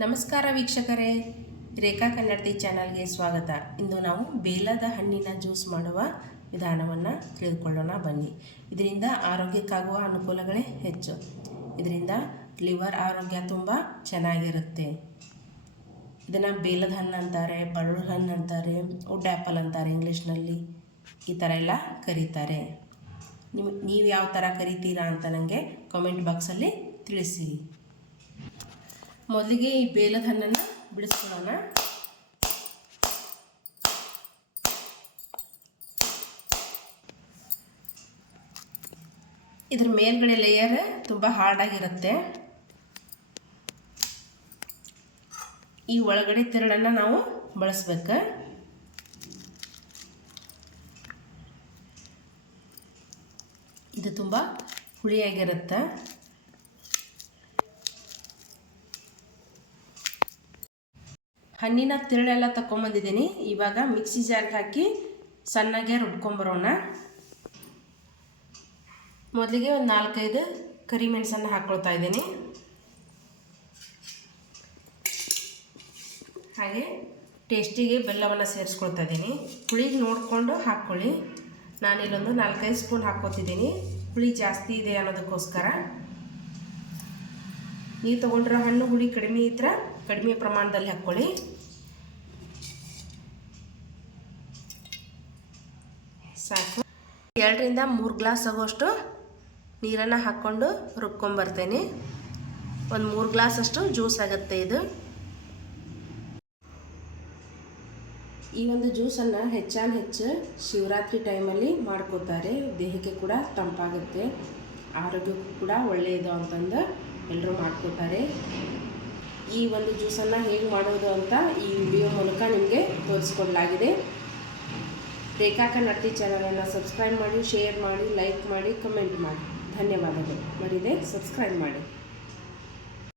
ನಮಸ್ಕಾರ ವೀಕ್ಷಕರೇ. ರೇಖಾ ಕನ್ನಡತಿ ಚಾನಲ್ಗೆ ಸ್ವಾಗತ. ಇಂದು ನಾವು ಬೇಲದ ಹಣ್ಣಿನ ಜ್ಯೂಸ್ ಮಾಡುವ ವಿಧಾನವನ್ನು ತಿಳಿದುಕೊಳ್ಳೋಣ. ಬನ್ನಿ. ಇದರಿಂದ ಆರೋಗ್ಯಕ್ಕಾಗುವ ಅನುಕೂಲಗಳೇ ಹೆಚ್ಚು. ಇದರಿಂದ ಲಿವರ್ ಆರೋಗ್ಯ ತುಂಬ ಚೆನ್ನಾಗಿರುತ್ತೆ. ಇದನ್ನು ಬೇಲದ ಹಣ್ಣು ಅಂತಾರೆ, ಬಳ್ಳು ಹಣ್ಣು ಅಂತಾರೆ ವುಡ್ ಆ್ಯಪಲ್ ಅಂತಾರೆ ಇಂಗ್ಲೀಷ್ನಲ್ಲಿ. ಈ ಥರ ಎಲ್ಲ ಕರೀತಾರೆ. ನಿಮ್, ನೀವು ಯಾವ ಥರ ಕರಿತೀರಾ ಅಂತ ನನಗೆ ಕಾಮೆಂಟ್ ಬಾಕ್ಸಲ್ಲಿ ತಿಳಿಸಿ. ಮೊದಲಿಗೆ ಈ ಬೇಲದ ಹಣ್ಣನ್ನು ಬಿಡಿಸ್ಕೊಳ್ಳೋಣ. ಇದ್ರ ಮೇಲ್ಗಡೆ ಲೇಯರ್ ತುಂಬ ಹಾರ್ಡಾಗಿರುತ್ತೆ ಈ ಒಳಗಡೆ ತಿರುಳನ್ನು ನಾವು ಬಳಸ್ಬೇಕು. ಇದು ತುಂಬ ಹುಳಿಯಾಗಿರುತ್ತೆ. ಹಣ್ಣಿನ ತಿರುಳೆಲ್ಲ ತಗೊಂಬಂದಿದ್ದೀನಿ ಇವಾಗ ಮಿಕ್ಸಿ ಜಾರ್ಗೆ ಹಾಕಿ ಸಣ್ಣಗೆ ರುಬ್ಕೊಂಬರೋಣ. ಮೊದಲಿಗೆ ಒಂದು ನಾಲ್ಕೈದು ಕರಿಮೆಣಸನ್ನು ಹಾಕ್ಕೊಳ್ತಾ ಇದ್ದೀನಿ. ಹಾಗೆ ಟೇಸ್ಟಿಗೆ ಬೆಲ್ಲವನ್ನು ಸೇರಿಸ್ಕೊಳ್ತಾ ಇದ್ದೀನಿ. ಹುಳಿಗೆ ನೋಡಿಕೊಂಡು ಹಾಕ್ಕೊಳ್ಳಿ ನಾನಿಲ್ಲೊಂದು ನಾಲ್ಕೈದು ಸ್ಪೂನ್ ಹಾಕ್ಕೊತಿದ್ದೀನಿ. ಹುಳಿ ಜಾಸ್ತಿ ಇದೆ ಅನ್ನೋದಕ್ಕೋಸ್ಕರ. ನೀವು ತೊಗೊಂಡಿರೋ ಹಣ್ಣು ಹುಳಿ ಕಡಿಮೆ ಇದ್ರೆ ಕಡಿಮೆ ಪ್ರಮಾಣದಲ್ಲಿ ಹಾಕ್ಕೊಳ್ಳಿ. ಸಾಕು. ಎರಡರಿಂದ ಮೂರು ಗ್ಲಾಸ್ ಆಗುವಷ್ಟು ನೀರನ್ನು ಹಾಕ್ಕೊಂಡು ರುಬ್ಕೊಂಬರ್ತೇನೆ. ಒಂದು ಮೂರು ಗ್ಲಾಸ್ ಅಷ್ಟು ಜ್ಯೂಸ್ ಆಗುತ್ತೆ ಇದು. ಈ ಒಂದು ಜ್ಯೂಸನ್ನು ಹೆಚ್ಚಾನ್ ಹೆಚ್ಚು ಶಿವರಾತ್ರಿ ಟೈಮಲ್ಲಿ ಮಾಡ್ಕೋತಾರೆ. ದೇಹಕ್ಕೆ ಕೂಡ ತಂಪಾಗುತ್ತೆ. ಆರೋಗ್ಯಕ್ಕೂ ಕೂಡ ಒಳ್ಳೆಯದು ಅಂತಂದು ಎಲ್ಲರೂ ಮಾಡ್ಕೋತಾರೆ. ಈ ಒಂದು ಜ್ಯೂಸನ್ನು ಹೇಗೆ ಮಾಡೋದು ಅಂತ ಈ ವಿಡಿಯೋ ಮೂಲಕ ನಿಮಗೆ ತೋರಿಸ್ಕೊಡ್ಲಾಗಿದೆ. ರೇಖಾಕ ನಟ್ಟಿ ಚಾನಲನ್ನು ಸಬ್ಸ್ಕ್ರೈಬ್ ಮಾಡಿ, ಶೇರ್ ಮಾಡಿ, ಲೈಕ್ ಮಾಡಿ, ಕಮೆಂಟ್ ಮಾಡಿ. ಧನ್ಯವಾದಗಳು. ಮರಿದೆ, ಸಬ್ಸ್ಕ್ರೈಬ್ ಮಾಡಿ.